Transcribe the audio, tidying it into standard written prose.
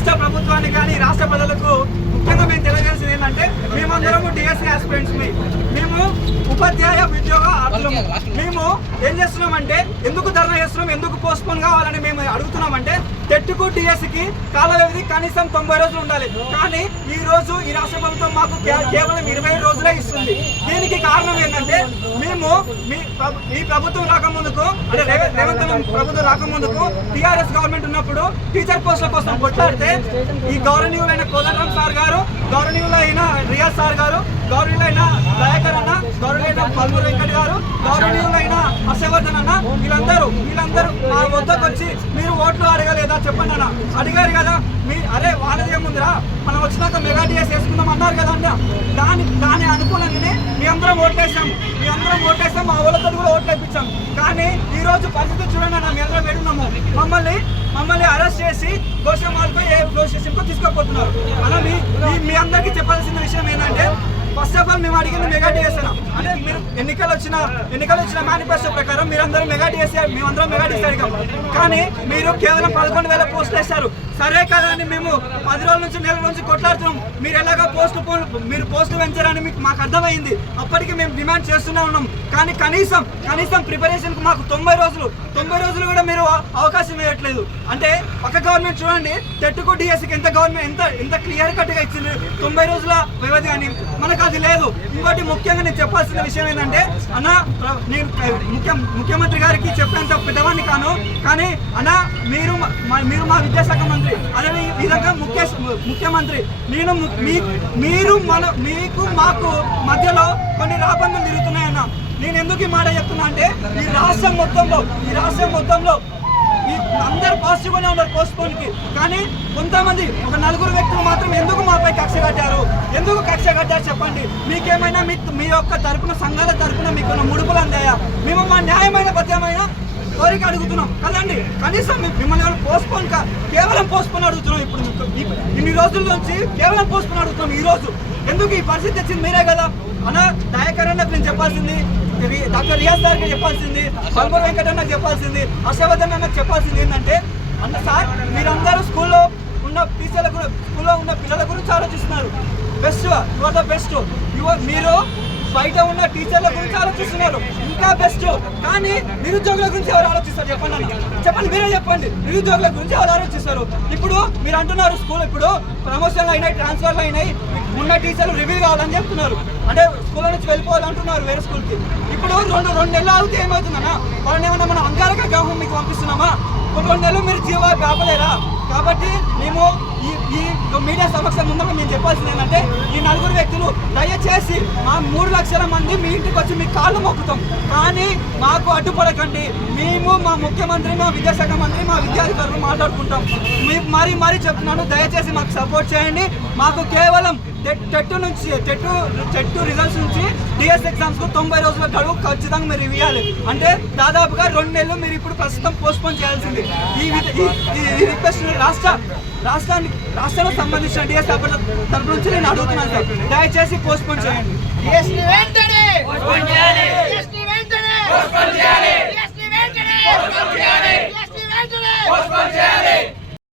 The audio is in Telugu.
రాష్ట్ర ప్రభుత్వానికి కానీ రాష్ట్ర ప్రజలకు ముఖ్యంగా మేము తెలియజేసింది ఏంటంటే మేమందరము డిఎస్సీ ఆస్పిరెంట్స్ మేము ఉపాధ్యాయ ఉద్యోగ అర్హులము. మేము ఏం చేస్తున్నామంటే ఎందుకు ధర్నా చేస్తున్నాం, ఎందుకు పోస్ట్పోన్ కావాలని మేము అడుగుతున్నామంటే టెట్కు డిఎస్సికి కాల వ్యవధి కనీసం 90 రోజులు ఉండాలి. కానీ ఈ రోజు ఈ రాష్ట్ర ప్రభుత్వం మాకు కేవలం 20 రోజులే ఇస్తుంది. దీనికి కారణం ఏంటంటే మేము ఈ ప్రభుత్వం రాకముందుకు అంటే రేవంత్ ప్రభుత్వం రాకముందుకు టీఆర్ఎస్ గవర్నమెంట్ ఉన్నప్పుడు టీచర్ పోస్టుల కోసం కొట్లాడితే ఈ గౌరవనీయులైన కోదండరాం సార్ గారు, గౌరవనీయులైన రియాజ్ సార్ గారు, గౌరవనీయులైన దయాకర్ అన్న, గౌరవనీయులైన పల్మూరు వెంకట్ గారు, గౌరవనీయులైన హర్షవర్ధన్ అన్న, వీళ్ళందరూ మా వద్దకు వచ్చి మీరు ఓట్లు అడగలేదా చెప్పండి అన్న. అడిగారు కదా, అరే వాళ్ళది ఏముందిరా మనం వచ్చినాక మెగా డిఎస్ వేసుకుందాం అన్నారు కదా అన్న. దాని అనుకూలంగానే మీ అందరం ఓట్లేసాం, మా వాళ్ళతో కూడా ఓట్లు వేయించాం. కానీ ఈ రోజు పరిస్థితి చూడండి అన్న, మీ అందరం పెడున్నాము. మమ్మల్ని అరెస్ట్ చేసి గోషమాల్కో స్టేషన్కో తీసుకోపోతున్నారు అలా. మీ అందరికీ చెప్పాల్సిన విషయం ఏంటంటే ఫస్ట్ ఆఫ్ ఆల్ మేము అడిగింది మెగా డిఎస్ అంటే మీరు ఎన్నికలు వచ్చిన మేనిఫెస్టో ప్రకారం మీరందరూ మెగా డిఎస్, మేమందరం మెగా డిఎస్ అడిగాం. కానీ మీరు కేవలం 11,000 పోస్టులు వేస్తారు. సరే కదా అని మేము 10 రోజుల నుంచి నెల నుంచి కొట్లాడుతున్నాం. మీరు ఎలాగో పోస్టులు పెంచారని మాకు అర్థమైంది. అప్పటికి మేము డిమాండ్ చేస్తూనే ఉన్నాం. కానీ కనీసం ప్రిపరేషన్ కు మాకు 90 రోజులు కూడా మీరు అవకాశం ఇవ్వట్లేదు. అంటే పక్క గవర్నమెంట్ చూడండి, టెట్కు డిఎస్సికి ఎంత క్లియర్ కట్ గా ఇచ్చింది 90 రోజుల వ్యవధి అని. మనకు అది లేదు. ఇంకోటి ముఖ్యంగా నేను చెప్పాల్సిన విషయం ఏంటంటే అన్న, నేను ముఖ్యమంత్రి గారికి చెప్పేంత పెద్దవాడిని కాను. కానీ అన్న మీరు మా విద్యాశాఖ మంత్రి, అదే విధంగా ముఖ్యమంత్రి, మీకు మాకు మధ్యలో కొన్ని రాబందులు తిరుగుతున్నాయన్న. నేను ఎందుకు ఈ మాట చెప్తున్నా అంటే ఈ రాష్ట్రం మొత్తంలో అందరు పాజిటివ్ గానే ఉన్నారు పోస్ట్పోన్ కి. కానీ కొంతమంది ఒక 4 వ్యక్తులు మాత్రం ఎందుకు మాపై కక్ష కట్టారు చెప్పండి. మీకేమైనా మీ యొక్క తరపున సంఘాల తరపున మీకు ముడుపులు అందాయా? మేము మా న్యాయమైన బద్యమైన కోరిక అడుగుతున్నాం కదండి. కనీసం మిమ్మల్ని కేవలం పోస్ట్పోన్ అడుగుతున్నాం. ఇప్పుడు ఇన్ని రోజుల నుంచి కేవలం పోస్ట్పోన్ అడుగుతున్నాం. ఈ రోజు ఎందుకు ఈ పరిస్థితి వచ్చింది మీరే కదా అన్న. దయాకర్ అన్నకు నేను చెప్పాల్సింది, డాక్టర్ రియాజ్ సార్కి చెప్పాల్సింది, పల్మూరు వెంకట్ అన్నకు చెప్పాల్సింది, హర్షవర్ధన్ అన్నకు చెప్పాల్సింది ఏంటంటే అన్న సార్ మీరందరూ స్కూల్లో ఉన్న పిల్లల గురించి ఆలోచిస్తున్నారు. Best your the best. మీరు బయట ఉన్న టీచర్ల గురించి ఆలోచిస్తున్నారు, ఇంకా బెస్ట్. కానీ నిరుద్యోగుల గురించి ఎవరు ఆలోచిస్తారు చెప్పండి అన్న, మీరే చెప్పండి. నిరుద్యోగుల గురించి ఎవరు ఆలోచిస్తారు? ఇప్పుడు మీరు అంటున్నారు స్కూల్ ఇప్పుడు ప్రమోషన్లు అయినాయి, ట్రాన్స్ఫర్లు అయినాయి, ఉన్న టీచర్లు రివ్యూ కావాలని చెప్తున్నారు. అంటే స్కూల్ నుంచి వెళ్ళిపోవాలంటున్నారు వేరే స్కూల్కి. ఇప్పుడు రెండు నెలలు ఆగితే ఏమవుతుందన్నా? వాళ్ళని ఏమన్నా మనం అంగారక గ్రామం మీకు పంపిస్తున్నామా? 2 నెలలు మీరు జీవో ఆపలేరా? కాబట్టి మేము ఈ మీడియా సమక్షం ముందు మేము చెప్పాల్సింది ఏంటంటే ఈ 4 వ్యక్తులు దయచేసి మా 3 లక్షల మంది మీ ఇంటికి వచ్చి మీ కాళ్ళు మొక్కుతాం, కానీ మాకు అడ్డుపడకండి. మేము మా ముఖ్యమంత్రి, మా విద్యాశాఖ మంత్రి, మా విద్యాధికారులు మాట్లాడుకుంటాం. మీకు మరీ చెప్తున్నాను, దయచేసి మాకు సపోర్ట్ చేయండి. మాకు కేవలం టెట్ రిజల్ట్స్ నుంచి డిఎస్ ఎగ్జామ్స్ కు 90 రోజుల గడువు ఖచ్చితంగా మీరు ఇవ్వాలి. అంటే దాదాపుగా 2 నెలలు మీరు ఇప్పుడు ప్రస్తుతం పోస్ట్పోన్ చేయాల్సింది. ఈ రిక్వెస్ట్ రాష్ట్రానికి సంబంధించిన డిఎస్ తరపు నుంచి నేను అడుగుతున్నాను సార్, దయచేసి పోస్ట్పోన్ చేయండి.